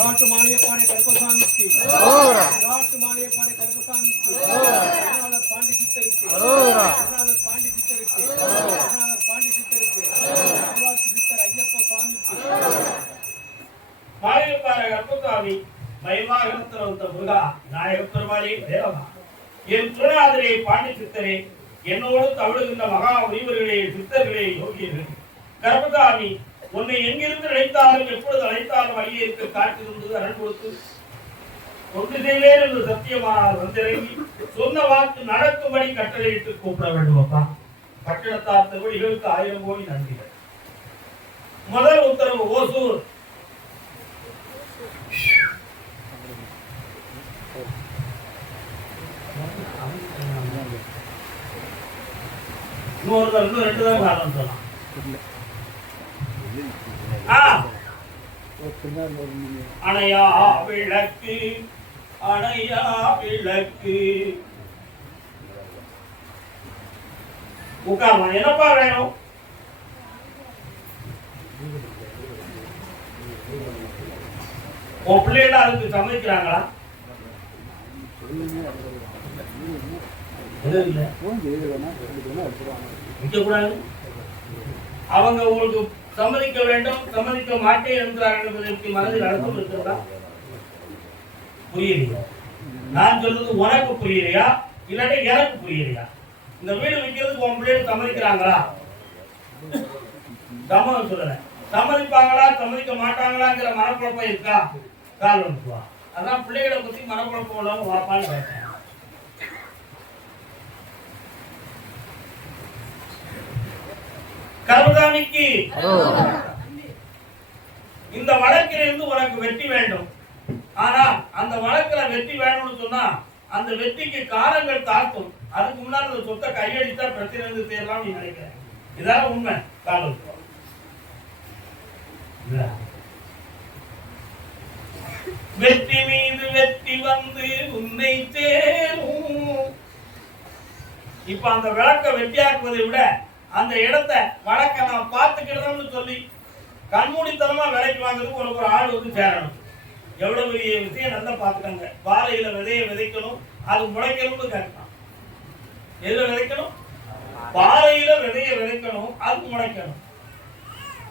காட்டு மாளிகைப்பானை கருப்பசாமிக்கு, காட்டு மாளிகைப்பானை கருப்பசாமிக்கு, பாண்டி சித்தருக்கு, பாண்டி சித்தருக்கு, பாண்டி சித்தருக்கு, சித்தர் ஐயப்ப சுவாமிக்கு. மாளிகைப்பாறை கருப்பசாமி மயில்வாகனத்தில் வந்த முருகா நாயக பெருமாளே தேவமா, என் துணையாதிரை பாண்டி சித்தரே, என்னோடு தவழுகின்ற மகா முனிவர்களே, சித்தர்களே, யோகியர்களே, கருப்பசாமி உன்னை எங்கிருந்து நினைத்தாலும் எப்பொழுது அழைத்தாலும் வழியே இருக்க காட்டிலிருந்து அரண் கொடுத்து ஒன்று செய்வேன் என்று சத்தியமானால் வந்திறங்கி சொன்ன வாக்கு நடக்கும்படி கட்டளையிட்டு கூப்பிட வேண்டும். அப்பா பட்டினத்தார் திருவடிகளுக்கு 1000 கோடி நன்றிகள். முதல் உத்தரவு ஓசூர். இன்னும் 2 தான் காரணம் சொல்லலாம். அணையா விளக்கு, அணையா விளக்கு. உட்கார்மா, என்னப்பா வேணும்? உன் பிள்ளைகள் அதுக்கு சம்மதிக்கிறாங்களா? அவங்க உங்களுக்கு சம்மதிக்க வேண்டும், சம்மதிக்க மாட்டேன் என்கிறார்கள் என்பதற்கு மனதில் அர்த்தம் இருக்கிறதா? புரியலையா? நான் சொல்றது உனக்கு புரியலையா இல்லாட்டி எனக்கு புரியலையா? இந்த வீடு விற்கிறதுக்கு உன் பிள்ளைகள் சம்மதிக்கிறாங்களா? சம்மதம் சொல்லல. சம்மதிப்பாங்களா சம்மதிக்க மாட்டாங்களாங்கிற மனக்குழப்பம் இருக்கா? கால் வந்துவா. அதான் பிள்ளைகளை பத்தி மனக்குழப்பம் உள்ளவங்க வாப்பான்னு கேட்டேன். கருப்பசாமிக்கு இந்த வழக்கிலிருந்து உனக்கு வெற்றி வேண்டும். ஆனா அந்த வழக்குல வெற்றி வேணும்னு சொன்னா அந்த வெற்றிக்கு காலங்கள் தாக்கும். அதுக்கு முன்னாடி அந்த சொத்தை கையடித்தா பிரச்சனை இருந்து தேரலாம் நீ நினைக்கிறேன். இதான் உண்மை. காலம் வெற்றி மீது வெற்றி வந்து உன்னை சேரும். இப்ப அந்த விளக்க வெற்றியாக்குவதை விட அந்த இடத்தை வழக்க நான் பார்த்துக்கிட்டோம்னு சொல்லி கண்மூடித்தனமா விலைக்கு வாங்குறதுக்கு உனக்கு ஒரு ஆள் வந்து சேரணும். எவ்வளவு பெரிய விஷயம் நல்லா பார்த்துக்கங்க. பாறையில விதையை விதைக்கணும், அது முளைக்கணும்னு கேட்கலாம். எதுல விதைக்கணும்? பாறையில விதையை விதைக்கணும், அது முளைக்கணும்.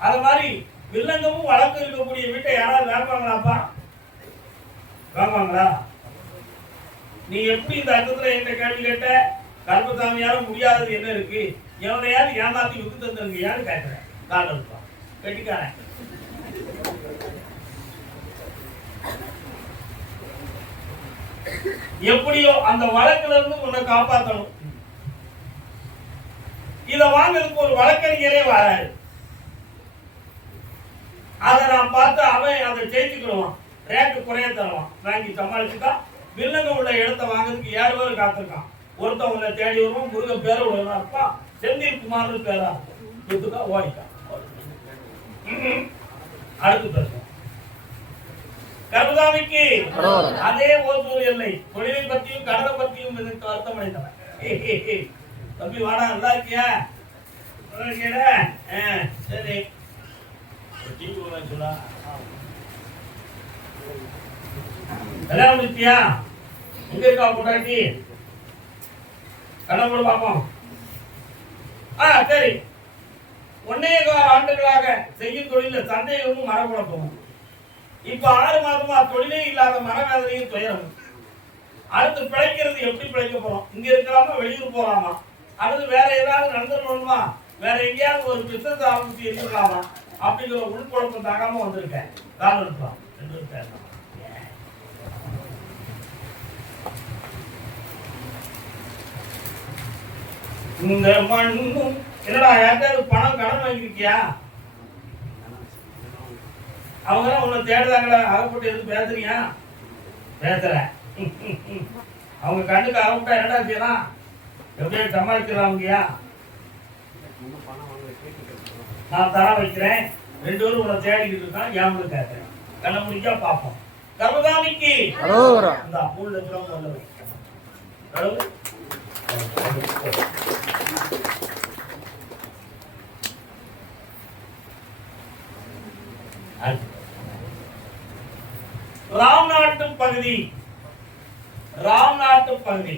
அது மாதிரி வில்லங்கமும் வழக்கு இருக்கக்கூடிய வீட்டை யாராவது வாங்குவாங்களாப்பா? வாங்குவாங்களா? நீ எப்படி இந்த அர்த்தத்துல என்கிட்ட கேள்வி கேட்ட? கருப்பசாமியால முடியாதது என்ன இருக்கு? எவனையாவது ஏமாத்தி விட்டு தந்துருங்கயான்னு கேட்கிறேன். காலம் கட்டிக்காரன். எப்படியோ அந்த வழக்குல இருந்து உன்னை காப்பாற்றணும். இத வாங்கிறதுக்கு ஒரு வழக்கறிஞரே வராரு. அதை நான் பார்த்து அவன் அதை ஜெயிச்சுக்கிடுவான், ரேட்டு குறைய தருவான், வாங்கி சமாளிச்சுட்டா. வில்லங்க உள்ள இடத்தை வாங்குறதுக்கு 7 பேர் காத்திருக்கான். ஒருத்தன் உன்னை தேடி வருவான். முருகன் பேர விடுவான். அப்பா செந்தில் குமார் பேரா இதுக்கா ஓடிக்கா. அடுத்து பேசுவோம். கருப்பசாமிக்கு அதே ஓசூர் எல்லை தொழிலை பற்றியும் கடலை பற்றியும் எனக்கு அர்த்தம் அளித்தவன். தம்பி வாடா, நல்லா இருக்கியா? சரி சொல்லா கல்யாணம் முடிச்சியா? எங்க இருக்கா பொண்டாட்டி? கண்ணப்பட பார்ப்போம். சரி. 1.25 ஆண்டுகளாக செய்யும் தொழில சந்தேகமும் மனக்குழப்பமும். இப்ப 6 மாதமா தொழிலே இல்லாத மனவேதனையும் துயரமும். அடுத்து பிழைக்கிறது எப்படி பிழைக்க போறோம்? இங்க இருக்கலாமா, வெளியூர் போகலாமா, அல்லது வேற ஏதாவது நடந்துடணுமா, வேற எங்கேயாவது ஒரு பிசினஸ் ஆரம்பிச்சு இருக்கலாமா அப்படிங்கிற உள்குழப்பம் தாங்காம வந்திருக்கேன். காலம் இருக்கலாம் என்று பேசலாம். இந்த மண்ணும் என்னடா யாருக்காவது பணம் கடன் வாங்கிருக்கியா? அவங்க உன்னை தேடுதாங்களா? அகப்பட்டு எதுவும் பேசுறியா? பேசுற. அவங்க கண்ணுக்கு அகப்பட்டா என்னடா செய்யலாம்? எப்படியா சமாளிக்கிறாங்கயா? நான் தர வைக்கிறேன். 2 பேரும் உன்னை தேடிக்கிட்டு இருக்கான். ஏன் கேட்கிறேன். கண்ணை முடிச்சா பார்ப்போம். கருப்பசாமிக்கு இந்த அப்புள்ள சொல்ல கடவுள் ராம்நாட்டு பகுதி, ராம்நாட்டு பகுதி.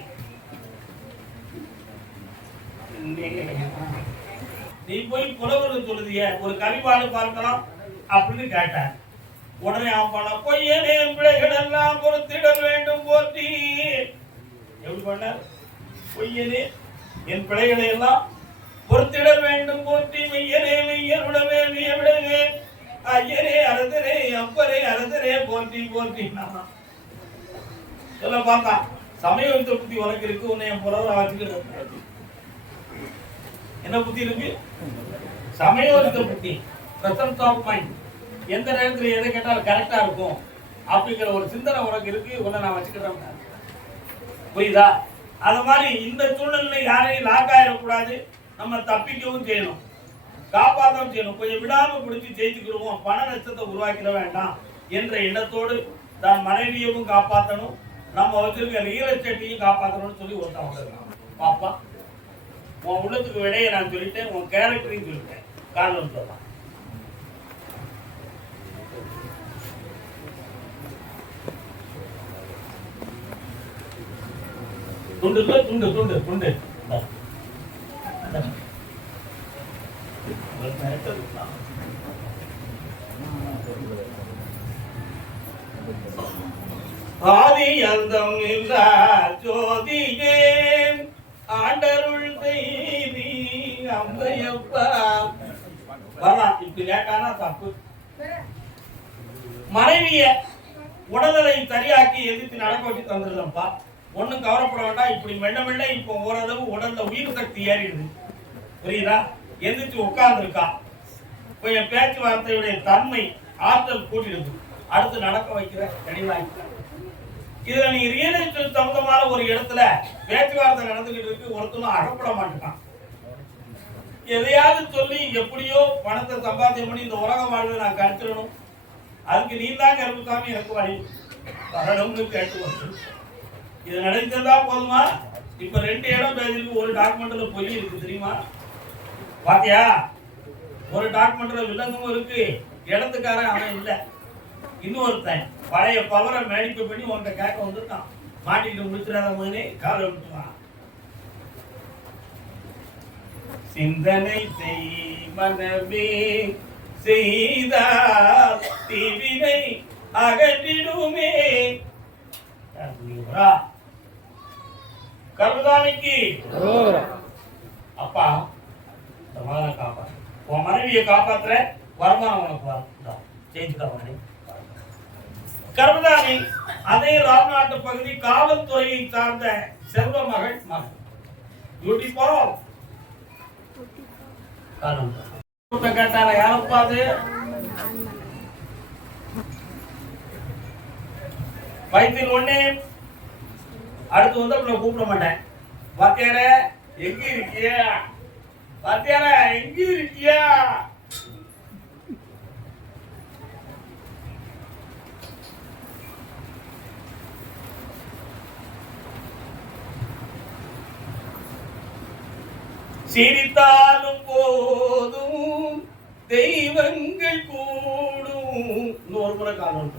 நீ போய் புலவர்கள் சொல்லுதிய ஒரு கவிபாடு பார்க்கலாம் அப்படின்னு கேட்டார். உடனே அவன் பண்ண பொய்யனே பிள்ளைகள் எல்லாம் பொறுத்திட வேண்டும் போற்றி. எப்படி பண்ணார்? பொய்யனே என் பிள்ளைகளை எல்லாம் பொறுத்திட வேண்டும் போற்றி, மெய்யனே மெய்யனுடவே மெய்யவிடவே, ஐயரே அரசரே அப்பரே அரசரே போற்றி போற்றி. சொல்ல பார்த்தா சமயத்தை புத்தி உனக்கு இருக்கு, உன்னை என் புறவரை வச்சுக்கிட்டு என்ன புத்தி இருக்கு? சமயோசித்த புத்தி, பிரசன்ஸ் ஆஃப் மைண்ட். எந்த நேரத்தில் எதை கேட்டாலும் கரெக்டா இருக்கும் அப்படிங்கிற ஒரு சிந்தனை உனக்கு இருக்கு, உன்னை நான் வச்சுக்கிறேன். புரியுதா? அது மாதிரி இந்த சூழ்நிலை யாரையும் லாக் ஆயிடக்கூடாது, நம்ம தப்பிக்கவும் செய்யணும், காப்பாற்றவும் செய்யணும். கொஞ்சம் விடாம பிடிச்சி ஜெயிச்சுக்கிடுவோம், பண நஷ்டத்தை உருவாக்கிட வேண்டாம் என்ற எண்ணத்தோடு தான் மனைவியவும் காப்பாற்றணும், நம்ம வச்சிருக்க ரியல் எஸ்டேட்டையும் காப்பாற்றணும்னு சொல்லி ஒருத்தவங்க பாப்பா. உன் உள்ளத்துக்கு விடையை நான் சொல்லிட்டேன், உன் கேரக்டரையும் சொல்லிட்டேன். காரணம் சொல்லலாம். துண்டு துண்டு துண்டு துண்டு ஆதி அந்தம் இல்லா ஜோதியே ஆண்டருள் செய்தி அம்பையப்பா. வரலாம் இப்படி கேட்டானா தப்பு. மனைவிய உடல்நிலை சரியாக்கி எதிர்த்து நடக்க வச்சு தந்துருந்தப்பா. ஒன்னும் கவலைப்பட வேண்டாம். இப்படி மெல்ல மெல்ல இப்போ ஓரளவு உடல்ல உயிர் சக்தி ஏறிடுது. புரியுதா? எந்திரிச்சு உட்கார்ந்து இருக்கா. கொஞ்சம் பேச்சுவார்த்தையுடைய தன்மை ஆற்றல் கூட்டிடுது. அடுத்து நடக்க வைக்கிற தெளிவாய்க்க. இதுல நீ ரியல் எஸ்டேட் சம்பந்தமான ஒரு இடத்துல பேச்சுவார்த்தை நடந்துகிட்டு இருக்கு, ஒருத்தனும் அகப்பட மாட்டான். எதையாவது சொல்லி எப்படியோ பணத்தை சம்பாத்தியம் பண்ணி இந்த உலக வாழ்வை நான் கழிச்சிடணும், அதுக்கு நீ தான் கருப்புசாமி எனக்கு வழி வரணும்னு கேட்டு வந்து இது நடந்ததா போதுமா? இப்ப 2 இடம் பேசிருக்கு, ஒரு டாக்குமெண்ட்ல பொய் இருக்கு தெரியுமா? பாத்தியா? ஒரு டாக்குமெண்ட்ல வில்லங்கமும் இருக்கு, இடத்துக்காரன் அவன் இல்ல. இன்னொருத்தன் பழைய பவரை மேடிப்பு பண்ணி உன்கிட்ட கேட்க வந்துட்டான். மாட்டிக்கிட்டு முடிச்சிடாத போதே காலை விட்டுவான். சிந்தனை செய் மனமே செய்தால் தீவினை அகற்றிடுமே. கருதானிக்கு அப்பா இந்த மகனை காப்பாற்று, உன் மனைவியை காப்பாத்துற வருமானம் உனக்கு வரும். செய்துக்காக கர்மதானி அதே ராம்நாட்டு பகுதி காவல்துறையை சார்ந்த செல்வ மகள் மகன் பியூட்டிஃபுல். கேட்டார யாரப்பா அது? வயிற்றில் ஒண்ணே. அடுத்து வந்து அப்படி கூப்பிட மாட்டேன். வாத்தியார எங்க இருக்கியா? வாத்தியார எங்க இருக்கியா? சிரித்தாலும் போதும் தெய்வங்கள் கூடும். இன்னொரு முறை காலம்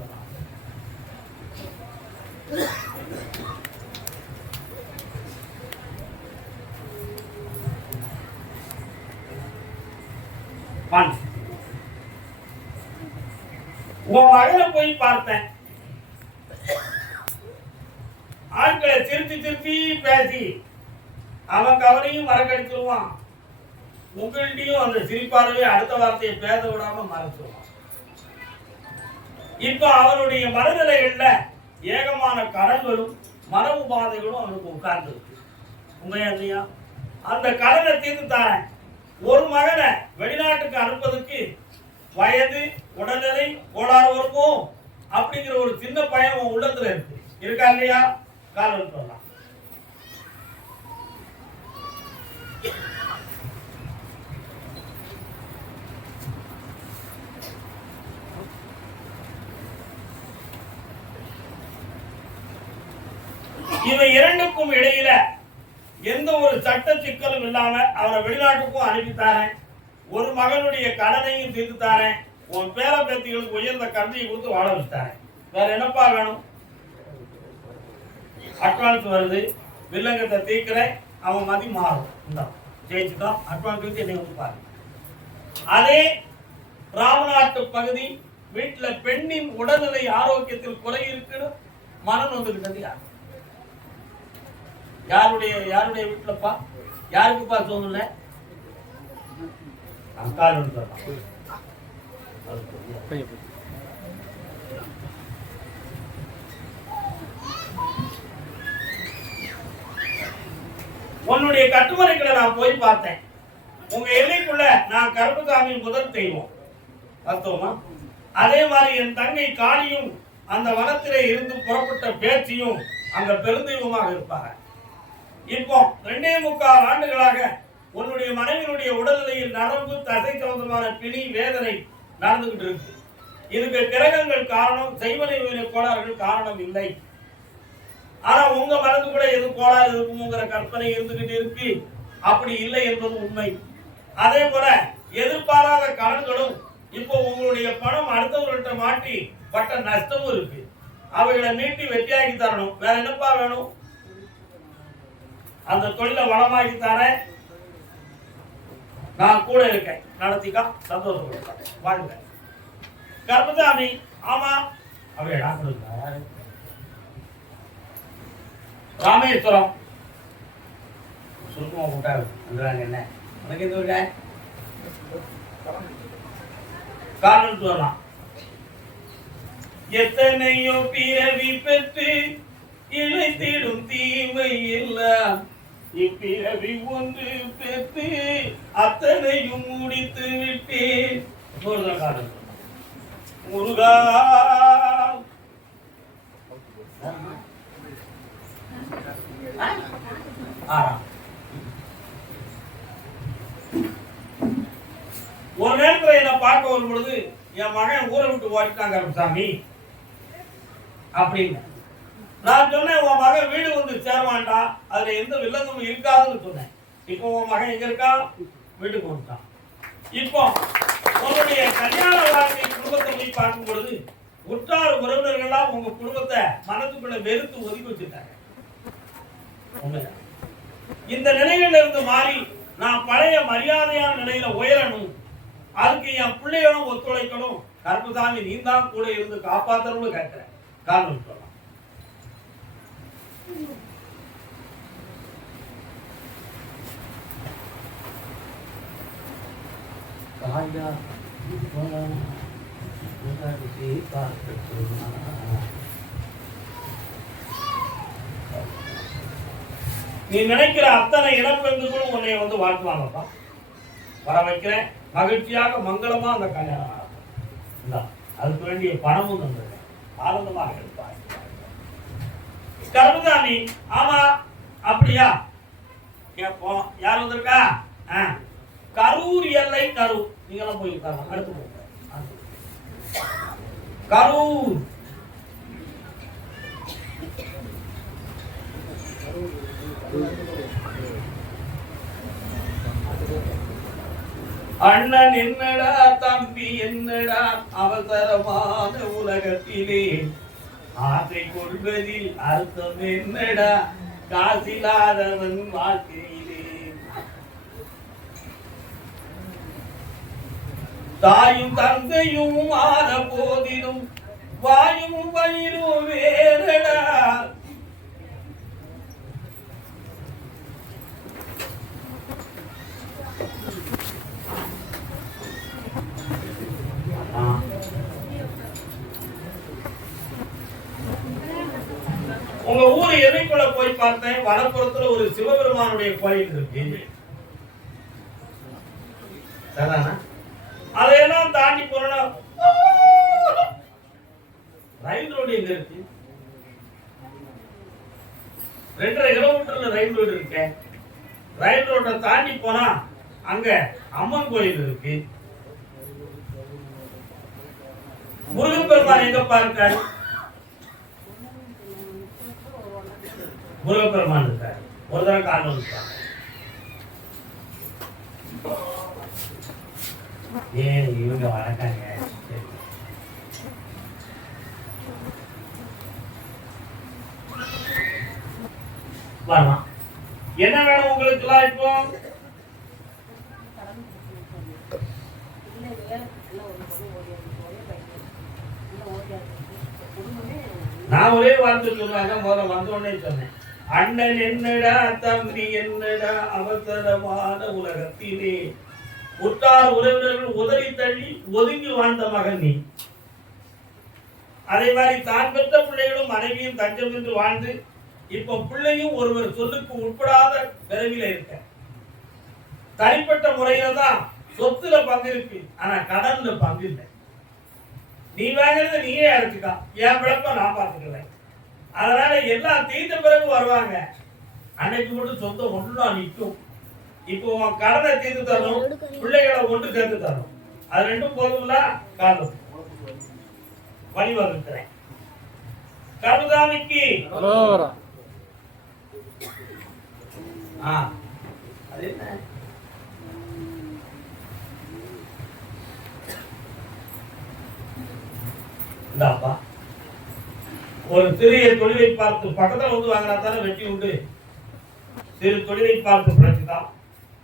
உன் மகளை போய் பார்த்தேன். ஆட்களை திருத்தி திருத்தி பேசி அவன் கவனையும் மறக்கடிச்சிருவான். உங்கள்கிட்டையும் அந்த சிரிப்பாலவே அடுத்த வார்த்தையை பேச விடாம மறைச்சிருவான். இப்ப அவனுடைய மனநிலைகள்ல ஏகமான கடன்களும் மன உபாதைகளும் அவனுக்கு உட்கார்ந்து இருக்கு. உண்மையா? அந்த கடனை தீர்த்து தாரேன். ஒரு மகனை வெளிநாட்டுக்கு அனுப்பதுக்கு வயது உடல்நிலை கோளாறு இருக்கும் அப்படிங்கிற ஒரு சின்ன பயம் உன் உள்ளத்துல இருக்கு. இருக்கா இல்லையா? காலம் சொல்லலாம். இவை இரண்டுக்கும் இடையில எந்த ஒரு சட்ட சிக்கலும் இல்லாம அவரை வெளிநாட்டுக்கும் அனுப்பித்தாரேன். ஒரு மகனுடைய கடனையும் தீர்த்து தாரேன். உன் பேர பேத்திகளுக்கு உயர்ந்த கல்வியை கொடுத்து வாழ வச்சுட்டாங்க. வேற என்னப்பா வேணும்? அட்வான்ஸ் வருது, வில்லங்கத்தை தீர்க்கிறேன், அவன் மதி மாறும். இந்த ஜெயிச்சுட்டான், அட்வான்ஸ் வச்சு என்னை வந்து பாருங்க. அதே ராமநாட்டு பகுதி வீட்டில் பெண்ணின் உடல்நிலை ஆரோக்கியத்தில் குறை இருக்குன்னு மனம் வந்துகிட்டது யார்? யாருடைய வீட்டுலப்பா? யாருக்குப்பா தோணல? உன்னுடைய கட்டுமனைகளை நான் போய் பார்த்தேன். உங்க எல்லைக்குள்ள நான் கருப்புசாமி முதல் தெய்வம் பார்த்தோமா? அதே மாதிரி என் தங்கை காளியும் அந்த வனத்திலே இருந்து புறப்பட்ட பேச்சியும் அங்க பெருந்தெய்வமாக இருப்பாங்க. இப்போ 2.25 ஆண்டுகளாக உன்னுடைய மனைவியினுடைய உடல்நிலையில் நரம்பு தசை சம்பந்தமான பிணி வேதனை நடந்துகிட்டு இருக்கு. இதுக்கு கிரகங்கள் காரணம், செய்வன கோளாறுகள் காரணம் இல்லை. ஆனா உங்க மனது கூட எது கோளாறு இருக்குங்கிற கற்பனை இருந்துகிட்டு இருக்கு. அப்படி இல்லை என்பது உண்மை. அதே போல எதிர்பாராத கடன்களும், இப்போ உங்களுடைய பணம் அடுத்தவர்கள்ட்ட மாட்டி பட்ட நஷ்டமும் இருக்கு. அவைகளை மீட்டி வெற்றியாக்கி தரணும். வேற என்னப்பா வேணும்? அந்த தொழிலை வளமாக்கி தரேன், நான் கூட இருக்கேன், நடத்திக்கா, சந்தோஷப்படுத்த வாழ்க. கர்மசாமி ஆமா அப்படியே ராமேஸ்வரம் சுருக்கமா கூட்டாங்க. என்ன உனக்கு எந்த ஒரு காரணம் சொல்லலாம். எத்தனையோ பிறவி பெற்று இழைத்திடும் தீமை எல்லாம் இப்பிறவி ஒன்று பெற்று அத்தனையும் முடித்து விட்டேன். முருகா ஒரு நேரத்தில் என்ன பார்க்க வரும் பொழுது என் மகன் ஊரை விட்டு ஓடிட்டாங்க சாமி அப்படின்னு நான் சொன்னேன். உன் மகன் வீடு வந்து சேரமாட்டா, அதுல எந்த வில்லங்கமும் இருக்காதுன்னு சொன்னேன். இப்போ உன் மகன் எங்க இருக்கா? வீட்டுக்கு வந்துட்டான். இப்போ உங்களுடைய கல்யாண வாழ்க்கை குடும்பத்தை போய் பார்க்கும் பொழுது உற்றார் உறவினர்கள்லாம் உங்க குடும்பத்தை மனதுக்குள்ள வெறுத்து ஒதுக்கி வச்சுட்டாங்க. இந்த நிலையில இருந்து மாறி நான் பழைய மரியாதையான நிலையில உயரணும், அதுக்கு என் பிள்ளைகளும் ஒத்துழைக்கணும். கருப்புசாமி நீ தான் கூட இருந்து காப்பாற்றணும்னு கேட்கிறேன். காரணம் சொல்லலாம். நீ நினைக்கிற அத்தனை இனப்பெண்களும் உன்னை வந்து வாழ்த்துவாங்கப்பா. வர வைக்கிறேன், மகிழ்ச்சியாக மங்களமா அந்த கல்யாணம். அதுக்கு வேண்டிய பணமும் தந்தது, ஆனந்தமாக இருப்பார். கருப்புசாமி ஆமா அப்படியா கேட்போம். யார் வந்திருக்கா? கரூர் எல்லை கரூர். நீங்களாம் போய் அடுத்து போங்க. கரூர் அண்ணன் என்னடா தம்பி என்னடா அவசரமான உலகத்திலே ஆசை கொள்வதில் அர்த்தம் என்னடா காசில்லாதவன் வாழ்க்கையிலே. தாயும் தந்தையும் ஆன போதிலும் வாயும் வயிறும் வேறடா. உங்க ஊர் எல்லைக்குள்ள போய் பார்த்தேன். வடப்புறத்துல ஒரு சிவபெருமானுடைய கோயில் இருக்கு. அதையெல்லாம் தாண்டி போனா ரயில் ரோடு எங்க இருக்கு? 2.5 கிலோமீட்டர்ல ரயில் ரோடு இருக்கு. ரயில் ரோட்டை தாண்டி போனா அங்க அம்மன் கோயில் இருக்கு. முருகப்பெருமான் எங்கப்பா இருக்காரு? முருகப்பெருமான் இருக்காரு. ஒரு தடவை காரணம் இருக்காங்க. ஏன் இவங்க வளர்க்காங்க வரலாம். என்ன வேணும் உங்களுக்கு எல்லாம்? இப்போ நான் ஒரே வார்த்தை சொல்லுவாங்க, முதல்ல வந்த உடனே சொன்னேன், அண்ணன் என்னடா தம்பி என்னடா அவசரமான உலகத்திலே உற்றார் உறவினர்கள் உதறி தள்ளி ஒதுங்கி வாழ்ந்த மகன் நீ. அதே மாதிரி தான் பெற்ற பிள்ளைகளும் மனைவியும் தஞ்சம் என்று வாழ்ந்து இப்ப பிள்ளையும் ஒருவர் சொல்லுக்கு உட்படாத பிறவில இருக்க. தனிப்பட்ட முறையில தான் சொத்துல பங்கு இருக்கு, ஆனா கடன்ல பங்கு இல்லை. நீ வாங்கிறது நீயே அழைச்சுக்கா, என் பிழப்ப நான் பார்த்துக்கிறேன். அதனால எல்லாம் தீர்ந்த பிறகு வருவாங்க, அன்னைக்கு மட்டும் சொந்தம் ஒன்றுனா நிற்கும். இப்போ உன் கடனை தீர்த்து தரணும், பிள்ளைகளை ஒன்று சேர்த்து தரணும், அது ரெண்டும் போதும்ல. காலம் வழிவகுக்கிறேன். கருதாமிக்கு அது என்ன இந்தாப்பா, ஒரு சிறிய தொழிலை பார்த்து பக்கத்தில் வந்து வாங்கினா தானே வெற்றி உண்டு. சிறு தொழிலை பார்த்து பிழைச்சுதான்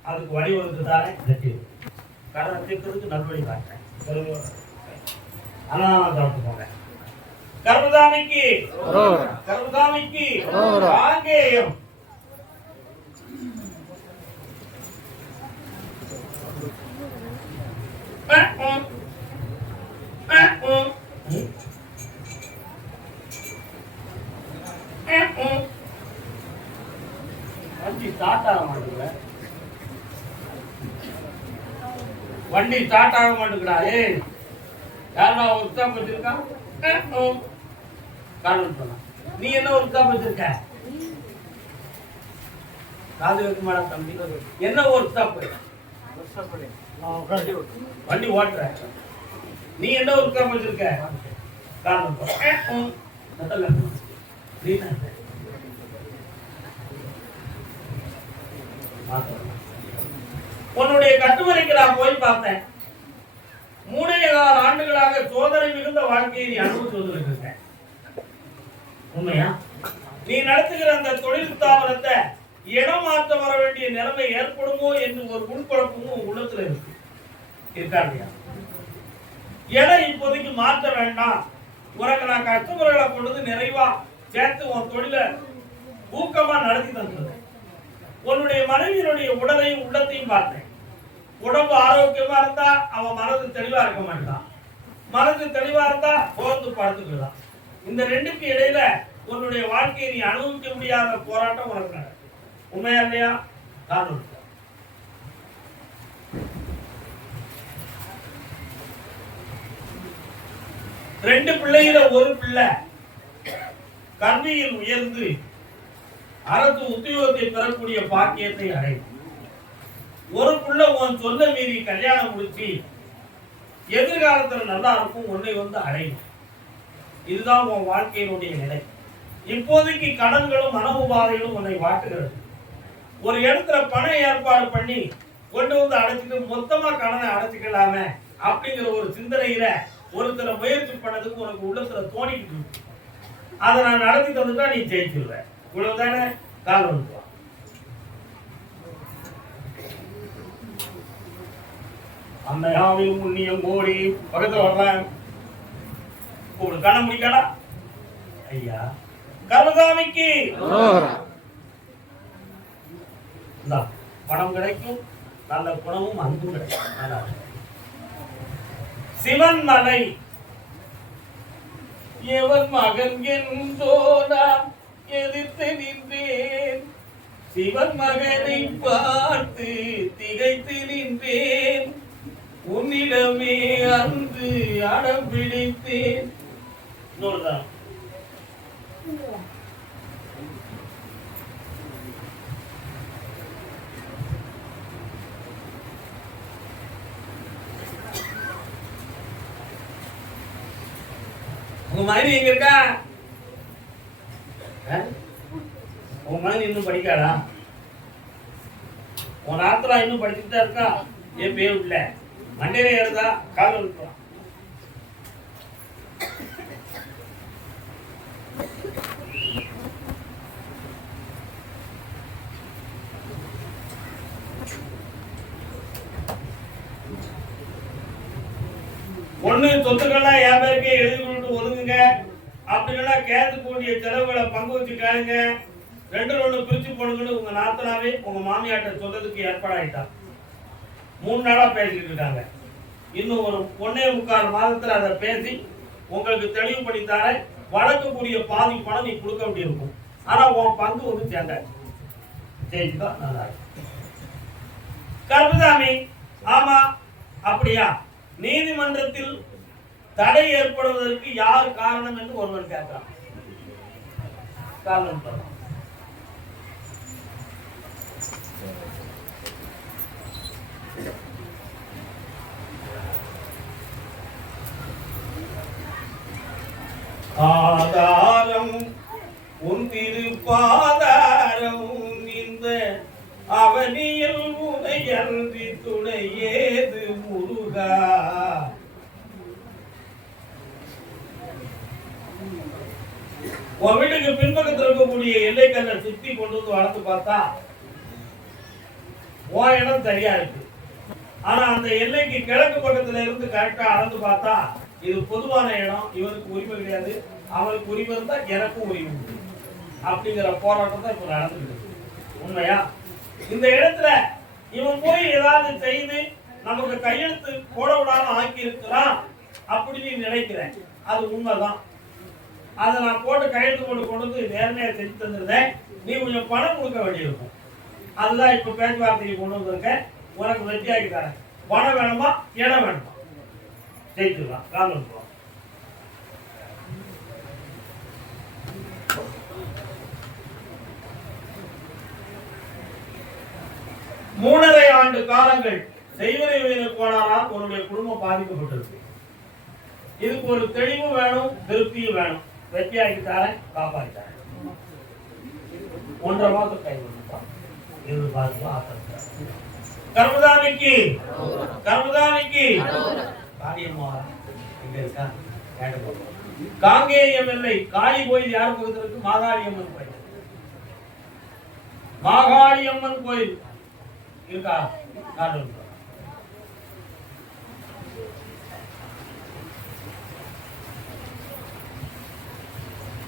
அதுக்கு வழிவகுத்து தானே வெற்றி. கடனை தீர்க்கிறதுக்கு நல்வழி காட்டுறேன். சாப்பிட்டு போங்க. கருதாமிக்கு கருதாமிக்கு ஆங்கேயம் வண்டி ஸ்டார்ட் ஆக மாட்டேங்குது. வண்டி ஸ்டார்ட் ஆக மாட்டேங்குடா. ஏய், யாரா ஒரு ஸ்டாப் வச்சிருக்கான்? காரணம் சொன்னா நீ என்ன ஒரு ஸ்டாப் வச்சிருக்க? காது வைக்க மாட்டா தம்பி. என்ன ஒரு ஸ்டாப்? வண்டி ஓட்டுற நீ என்ன ஒரு ஸ்டாப் வச்சிருக்க? காரணம் உன்னுடைய கட்டுமறைக்கு நான் போய் பார்த்தேன். 3.5 ஆண்டுகளாக சோதனை மிகுந்த வாழ்க்கையை நீ அனுபவித்து வந்திருக்க. உண்மையா? நீ நடத்துகிற அந்த தொழில் ஸ்தாபனத்தை இடம் மாற்ற வர வேண்டிய நிலைமை ஏற்படுமோ என்று ஒரு முன்குழப்பமும் உன் உள்ளத்துல இருக்கு. இருக்கா இல்லையா? இடம் இப்போதைக்கு மாற்ற வேண்டாம், உனக்கு நான் கஸ்டமர்களை கொண்டு நிறைவா சேர்த்து உன் தொழிலை ஊக்கமா நடத்தி தந்துருக்கேன். உன்னுடைய மனைவியினுடைய உடலையும் உள்ளத்தையும் பார்த்தேன். உடம்பு ஆரோக்கியமா இருந்தா அவன் மனது தெளிவா இருக்க மாட்டான், மனது தெளிவா இருந்தா போர்ந்து படுத்துக்கலாம். இந்த ரெண்டுக்கு இடையில உன்னுடைய வாழ்க்கையை நீ அனுபவிக்க முடியாத போராட்டம் உனக்கு நடக்கும். உண்மையா இல்லையா? காரணம் 2 பிள்ளையில ஒரு பிள்ளை கல்வியில் உயர்ந்து அரசு உத்தியோகத்தை பெறக்கூடிய பாக்கியத்தை அடையும். ஒரு பிள்ளை உன் சொல்ல மீறி கல்யாணம் முடிச்சு எதிர்காலத்துல நல்லா இருக்கும், உன்னை வந்து அடையும். இதுதான் உன் வாழ்க்கையினுடைய நிலை. இப்போதைக்கு கடன்களும் மனோபாதைகளும் உன்னை வாட்டுகிறது. ஒரு இடத்துல பணம் ஏற்பாடு பண்ணி கொண்டு வந்து அடைச்சிட்டு மொத்தமா கடனை அடைச்சிக்கலாமே அப்படிங்கிற ஒரு சிந்தனையில ஒருத்தர முயற்சி பண்ணதுக்கு உனக்கு உள்ளத்துல தோணிக்கிட்டு இருக்கு. அதை நான் நடத்தி தந்துட்டா நீ ஜெயிச்சுடுவ. இவ்வளவுதானே காலம். அம்மையாவில் முன்னியம் கோடி பக்கத்துல வரலாம். உங்களுக்கு காண முடியாடா ஐயா? கருதாமிக்கு பணம் கிடைக்கும், நல்ல குணமும் அன்பும் கிடைக்கும். சிவன் மலை எவன் மகன் என்றோனா எதிர்த்து நின்றேன், சிவன் மகனை பார்த்து திகைத்து நின்றேன், உன்னிடமே அன்று அடம் பிடித்தேன். இன்னொருதான் உங்க மனைவி எங்க இருக்கா? உங்க மனைவி இன்னும் படிக்காடா? உன் ஆத்திரா இன்னும் படிச்சுட்டு தான் இருக்கா? என் பேர் இல்ல மண்டையில ஏறுதா? காலம் இருக்கலாம். ஒண்ணு சொத்துக்கள்லாம் என் பேருக்கே எழுதி கொண்டு ஒதுங்குங்க, அப்படி இல்லைன்னா கேட்கக்கூடிய செலவுகளை பங்கு வச்சு கேளுங்க, 2-1 பிரிச்சு போடுங்கன்னு உங்க நாத்தனாவே உங்க மாமியாட்ட சொல்றதுக்கு ஏற்பாடாயிட்டான். 3 நாளா பேசிட்டு இருக்காங்க. இன்னும் ஒரு 1.25 மாதத்துல அதை பேசி உங்களுக்கு தெளிவு பண்ணி தரேன். வழக்கக்கூடிய பாதி பணம் நீ கொடுக்க வேண்டியிருக்கும். ஆனா உன் பங்கு வந்து சேர்ந்த ஜெயிச்சுதான் நல்லா இருக்கும். கருப்புசாமி, ஆமா அப்படியா? நீதிமன்றத்தில் தடை ஏற்படுவதற்கு யார் காரணம் என்று ஒருவர் கேட்கிறான். காரணம் சொல்றான். ஆதாரம் உன் திருப்பாதாரம், இந்த அவனியில் உனையன்றி துணையேது முருகா. உன் வீட்டுக்கு பின்பக்கத்தில் இருக்கக்கூடிய எல்லைக்கல்லை சுத்தி கொண்டு வந்து வளர்த்து பார்த்தா உன் இடம் சரியா இருக்கு. ஆனா அந்த எல்லைக்கு கிழக்கு பக்கத்துல இருந்து கரெக்டா அளந்து பார்த்தா இது பொதுவான இடம், இவருக்கு உரிமை கிடையாது, அவருக்கு உரிமை இருந்தா எனக்கும் உரிமை உண்டு அப்படிங்கிற போராட்டம் தான் இப்ப நடந்துருக்கு. உண்மையா? இந்த இடத்துல இவன் போய் ஏதாவது செய்து நமக்கு கையெழுத்து போட விடாம ஆக்கி இருக்கிறான் அப்படின்னு நினைக்கிறேன். அது உண்மைதான். அதை நான் போட்டு கையெழுத்து போட்டு கொண்டு வந்து நேர்மையா செஞ்சு தந்துருந்தேன். நீ கொஞ்சம் பணம் கொடுக்க வேண்டியிருக்கும். அதுதான் இப்ப பேச்சுவார்த்தைக்கு கொண்டு வந்திருக்கேன். உனக்கு வெற்றியாக்கி தரேன். பணம் வேணுமா இடம் வேணுமா ஜெயிச்சுக்கலாம். காரணம் 3.5 ஆண்டு காலங்கள் செய்வனை கோளாறால் உன்னுடைய குடும்பம் பாதிக்கப்பட்டிருக்கு. இதுக்கு ஒரு தெளிவு வேணும், திருப்தியும் வேணும். வெற்றியாக்கி தரேன், காப்பாற்றி தரேன். 1.5 மாதம் கை கொடுப்பான். இது பாதிப்பு கர்மதாமிக்கு காங்கேயம் எல்லை காளி கோயில் யார் பக்கத்தில் இருக்கு? மாகாளியம்மன் கோயில். மாகாளியம்மன் கோயில் இருக்கா?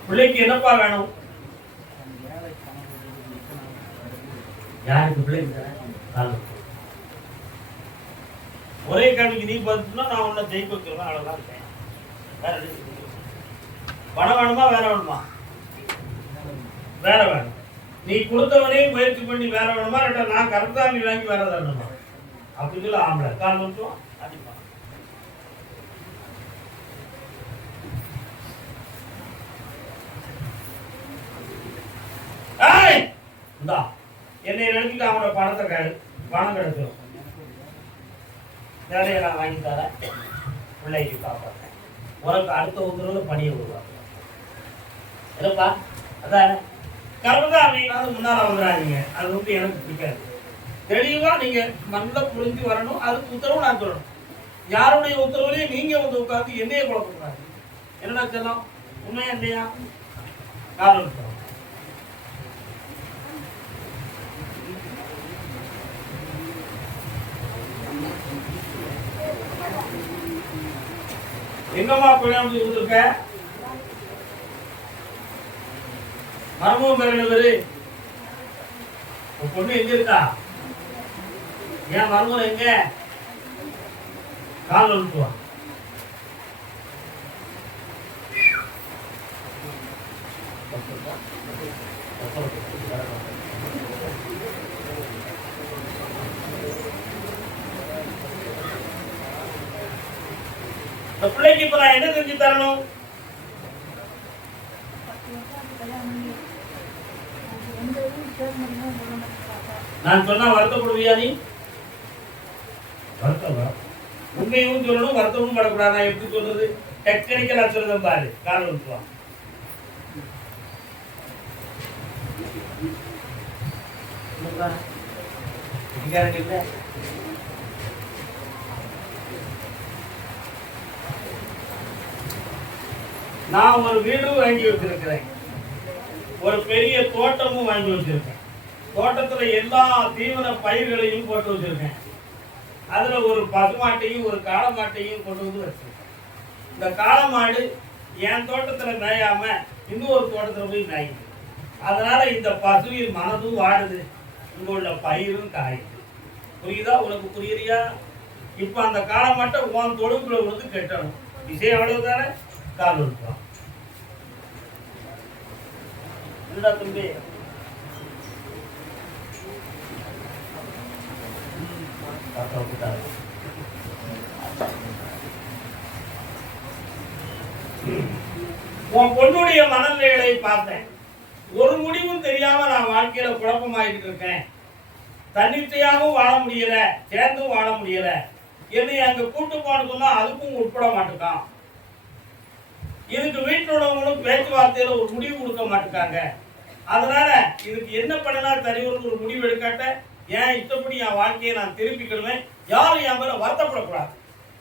பிள்ளைக்கு என்னப்பா வேணும்? யாருக்கு பிள்ளைக்கு? ஒரே கேள்விக்கு நீ பார்த்துனா நான் உன்னை ஜெயிக்க வைக்கிறேன். அவ்வளவுதான் இருக்கேன். வேற பணம் வேணுமா வேற வேணுமா? வேற வேணும். நீ கொடுத்தவனே முயற்சி பண்ணி வேற வேணுமா? நான் கருத்தாமி வாங்கி வேற வேணுமா? அப்படி சொல்ல ஆம்பளை கால் மட்டும் அதிகமா. என்னை நினைச்சிட்டு அவனோட பணத்தை பணம் கிடைச்சிடும். வேலையை நான் வாங்கி தரேன், பிள்ளைக்கு காப்பாற்றேன், உனக்கு அடுத்த உத்தரவு பணியை உருவாக்குறேன். இல்லப்பா அதான் கர்மதாமி முன்னால வந்துடாதீங்க. அது வந்து எனக்கு பிடிக்காது. தெளிவா நீங்க நல்லா புரிஞ்சு வரணும். அதுக்கு உத்தரவு நான் சொல்லணும். யாருடைய உத்தரவுலையும் நீங்க வந்து உட்காந்து என்னைய குழப்பக்கூடாது. என்னடா செல்லம், உண்மையா இல்லையா? காரணம் எங்கம்மா கொண்டாந்து கொடுத்துருக்க? மரமும் பேரு பொண்ணு எங்க இருக்கா? ஏன் மரமும் எங்க? கால் அனுப்புவான். பிள்ளைக்கு இப்ப நான் என்ன செஞ்சு தரணும்? நான் சொன்னா வருத்தப்படுவியா? நீ வருத்தம் உண்மையும் சொல்லணும், வருத்தமும் படக்கூடாது. நான் எப்படி சொல்றது? டெக்னிக்கலா சொல்றேன் பாரு. காரணம் விட்டுவான். நான் ஒரு வீடு வாங்கி வச்சிருக்கிறேன், ஒரு பெரிய தோட்டமும் வாங்கி வச்சிருக்கேன். தோட்டத்துல எல்லா தீவன பயிர்களையும் போட்டு வச்சிருக்கேன். அதுல ஒரு பசுமாட்டையும் ஒரு காளமாட்டையும் கொண்டு வந்து வச்சிருக்கேன். இந்த காளமாடு என் தோட்டத்துல மேயாம இன்னொரு தோட்டத்துல போய் மேயுது. அதனால இந்த பசுவின் மனதும் வாடுது, இங்க உள்ள பயிரும் காயுது. புரியுதா? உனக்கு புரியலையா? இப்ப அந்த காளமாட்டை உன் தொழுக்குள்ள வந்து கெட்டணும். விஷயம் எவ்வளவுதானே? கால் விட்டுவான் தம்பி. உன் பொண்ணுடைய மனநிலைகளை பார்த்தேன். ஒரு முடிவும் தெரியாம நான் வாழ்க்கையில குழப்பமாயிட்டு இருக்கேன். தன்னிச்சையாகவும் வாழ முடியல, சேர்ந்தும் வாழ முடியல. என்னை அங்க கூட்டு போன்னு சொன்னா அதுக்கும் உட்பட மாட்டுக்கான். இதுக்கு வீட்டில் உள்ளவங்களும் பேச்சுவார்த்தையில ஒரு முடிவு கொடுக்க மாட்டுக்காங்க. அதனால இதுக்கு என்ன பண்ணனா தெரியும் ஒரு முடிவு எடுக்காட்ட ஏன் இஷ்டப்படி என் வாழ்க்கையை நான் திருப்பிக்கிடுவேன், யாரும் என் மேல வருத்தப்படக்கூடாது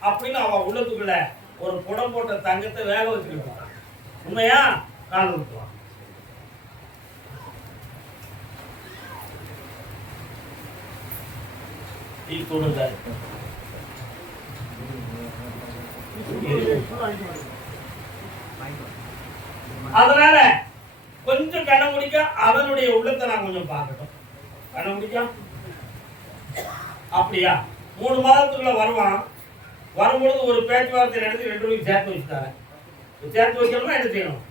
அப்படின்னு அவன் உள்ளத்துக்குள்ள ஒரு புடம் போட்ட தங்கத்தை வேக வச்சுக்கிட்டு உண்மையா கால் விட்டுவான். அதனால கொஞ்சம் கண்ண முடிக்க அவனுடைய உள்ளத்தை நான் கொஞ்சம் பார்க்கட்டும். கண்ண முடிக்க அப்படியா 3 மாதத்துக்குள்ள வருவான். வரும்பொழுது ஒரு பேச்சுவார்த்தை நடத்தி 2 ரூபாய்க்கு சேர்த்து வச்சுட்டாங்க. சேர்த்து வைக்கணுமா என்ன செய்யணும்?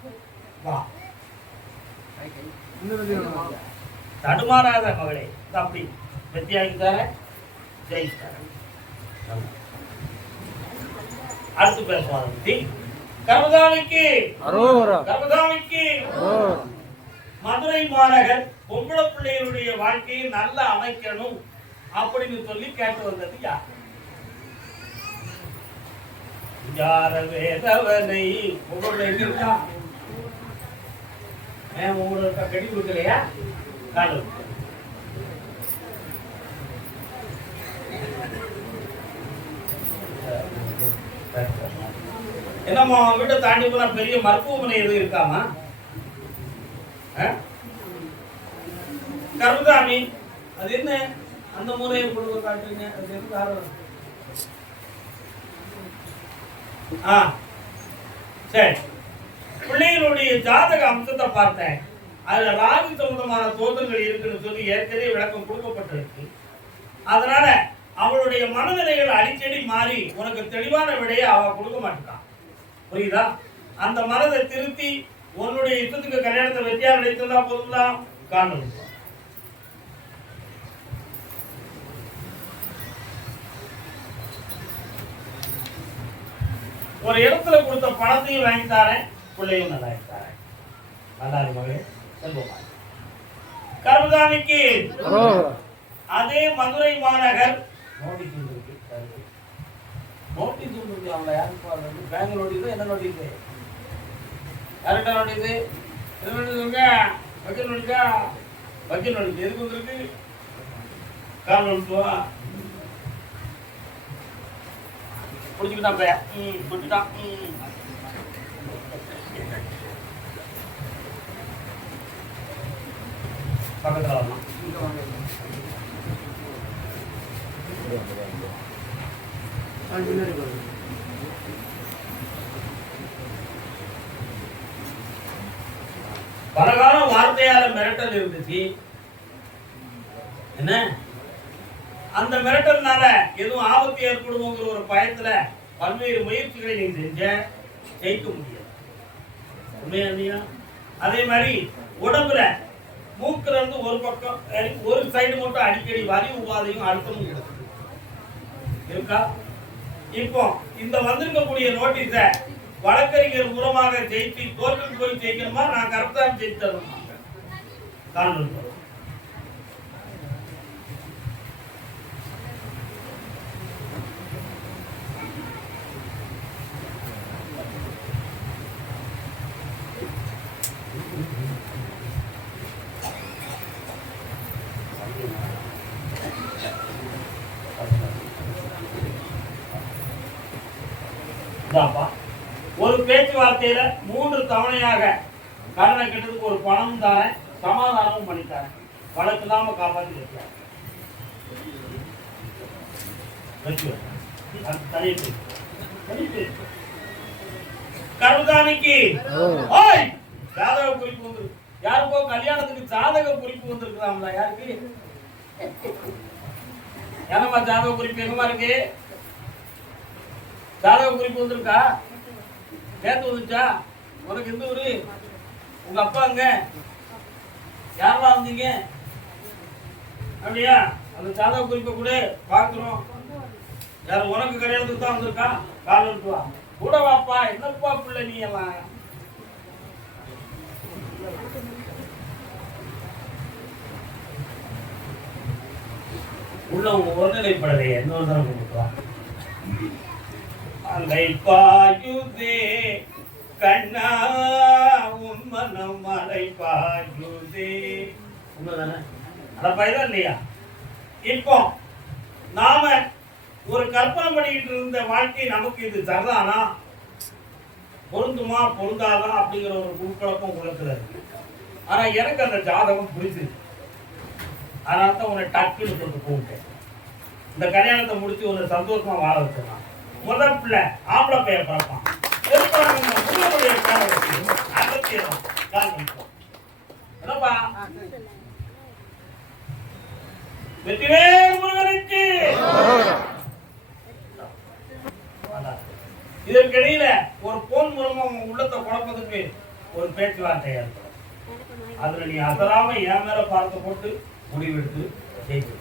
வா தடுமாறாத மகளே, அப்படி வெத்தியாகிட்டார ஜெயிச்சிட்டார. அடுத்து பேசுவாங்க கர்மதாமிக்கு கர்மதாமிக்கு மதுரை மாநகர் பொம்பளை பிள்ளைகளுடைய வாழ்க்கையை நல்லா அமைக்கணும் அப்படின்னு சொல்லி கேட்டு வந்தது யார்? யார வேதவனை இருக்கா? உங்களுக்கு கட்டி கொடுக்கலையா? காலம் என்னம்மா வீட்டை தாண்டி போனா பெரிய மருத்துவமனை எதுவும் இருக்காமா? கருதாமி அது என்ன அந்த முறையை கொடுக்க காட்டுறீங்க? அது எதுக்கு? சரி, பிள்ளைகளுடைய ஜாதக அம்சத்தை பார்த்தேன். அதுல ராகு சம்பந்தமான தோற்றங்கள் இருக்குன்னு சொல்லி ஏற்கனவே விளக்கம் கொடுக்கப்பட்டிருக்கு. அதனால அவளுடைய மனநிலைகள் அடிக்கடி மாறி உனக்கு தெளிவான விடையை அவ கொடுக்க மாட்டான். புரியுதா? அந்த மனதை திருத்தி உன்னுடைய இஷ்டத்துக்கு கல்யாணத்தை வெற்றியா கிடைத்ததா போதும்தான் காரணம். ஒரு இடத்துல கொடுத்த பணத்தையும் வாங்கி தாரேன், பிள்ளையும் நல்லா தாரேன். நல்லா இருக்கவே செல்வமா. கர்மதாமிக்கு அதே மதுரை மாநகர் நோட்டீஸ் இருக்கு. நோட்டீஸ் இருக்கு. அவங்க யாருக்கு பேங்க் நோட்டீஸ்? என்ன நோட்டீஸ்? யார்கிட்ட நோட்டீஸ்? என்ன நோட்டீஸ் இருக்கு? வக்கீல் நோட்டீஸா? வக்கீல் நோட்டீஸ் எதுக்கு வந்துருக்கு? கார் நோட்டீஸா? குடிச்சுக்கிட்டான் பையன். குடிச்சுட்டான். பக்கத்தில் வரலாம். பலகாலம் வார்த்தையால மிரட்டல் இருந்துச்சு. என்ன அந்த மிரட்டல்னால எதுவும் ஆபத்து ஏற்படுவோங்கிற ஒரு பயத்துல பல்வேறு முயற்சிகளை நீ செஞ்ச, ஜெயிக்க முடியாது. உண்மையா? அதே மாதிரி உடம்புல மூக்குல இருந்து ஒரு பக்கம் ஒரு சைடு மட்டும் அடிக்கடி வலி உபாதையும் அழுத்தமும் இருக்கா? இப்போ இந்த வந்திருக்கக்கூடிய நோட்டீஸ வழக்கறிஞர் மூலமாக ஜெயிச்சு கோர்ட்டுக்கு போய் ஜெயிக்கணுமா, நான் கரெக்டா ஜெயிச்சு தரணுமா? காரணம் ஒரு பேச்சுவார்த்தையில 3 தவணையாக கடனை கட்டதுக்கு ஒரு பணம் தாரேன், சமாதானமும் பண்ணித்தாரேன், வழக்கு இல்லாம காப்பாற்றி வைக்கிறேன். கருதானிக்கு ஜாதக குறிப்பு வந்து யாருக்கோ கல்யாணத்துக்கு ஜாதக குறிப்பு வந்திருக்குதாம்ல? யாருக்கு? என்னம்மா ஜாதக குறிப்பு எங்கம்மா இருக்கு? ஜாதக குறிப்பு வந்திருக்கா? நேற்று வந்துச்சா? உனக்கு எந்த ஊரு? உங்க அப்பா அங்க யாரெல்லாம் வந்தீங்க? அப்படியா? அந்த ஜாதக குறிப்பை கூட பார்க்குறோம். யார் உனக்கு கல்யாணத்துக்கு தான் வந்திருக்கா? கால் எடுத்து வா. கூட வாப்பா. என்னப்பா பிள்ளை நீ எல்லாம்? உள்ள ஒருநிலைப்படலையே இன்னொரு தரம் கொடுப்பா. அலை பாயுதே கண்ணா உன் மனம் அலை பாயுதே. உண்மைதானே? அலை பாயுதா இல்லையா? இப்போ நாம ஒரு கற்பனை பண்ணிக்கிட்டு இருந்த வாழ்க்கை நமக்கு இது சரிதானா, பொருந்துமா பொருந்தாதா அப்படிங்கிற ஒரு குழப்பம் குழப்பத்துல இருக்கு. ஆனா எனக்கு அந்த ஜாதகம் பிடிச்சிருக்கு. அதனால தான் உன்னை டக்குன்னு சொல்லிட்டு போட்டேன். இந்த கல்யாணத்தை முடிச்சு ஒரு சந்தோஷமா வாழ வச்சிடலாம். முதல் பிள்ளை ஆம்பளை பைய பிறப்பான். என்னப்பா? வெற்றிவேல் முருகனுக்கு. இதற்கிடையில ஒரு போன் மூலமா உங்க உள்ளத்தை குழப்பத்துக்கு ஒரு பேச்சுவார்த்தை ஏற்படும். அதுல நீ அசராம என் மேல பார்த்து போட்டு முடிவெடுத்து ஜெயிச்சு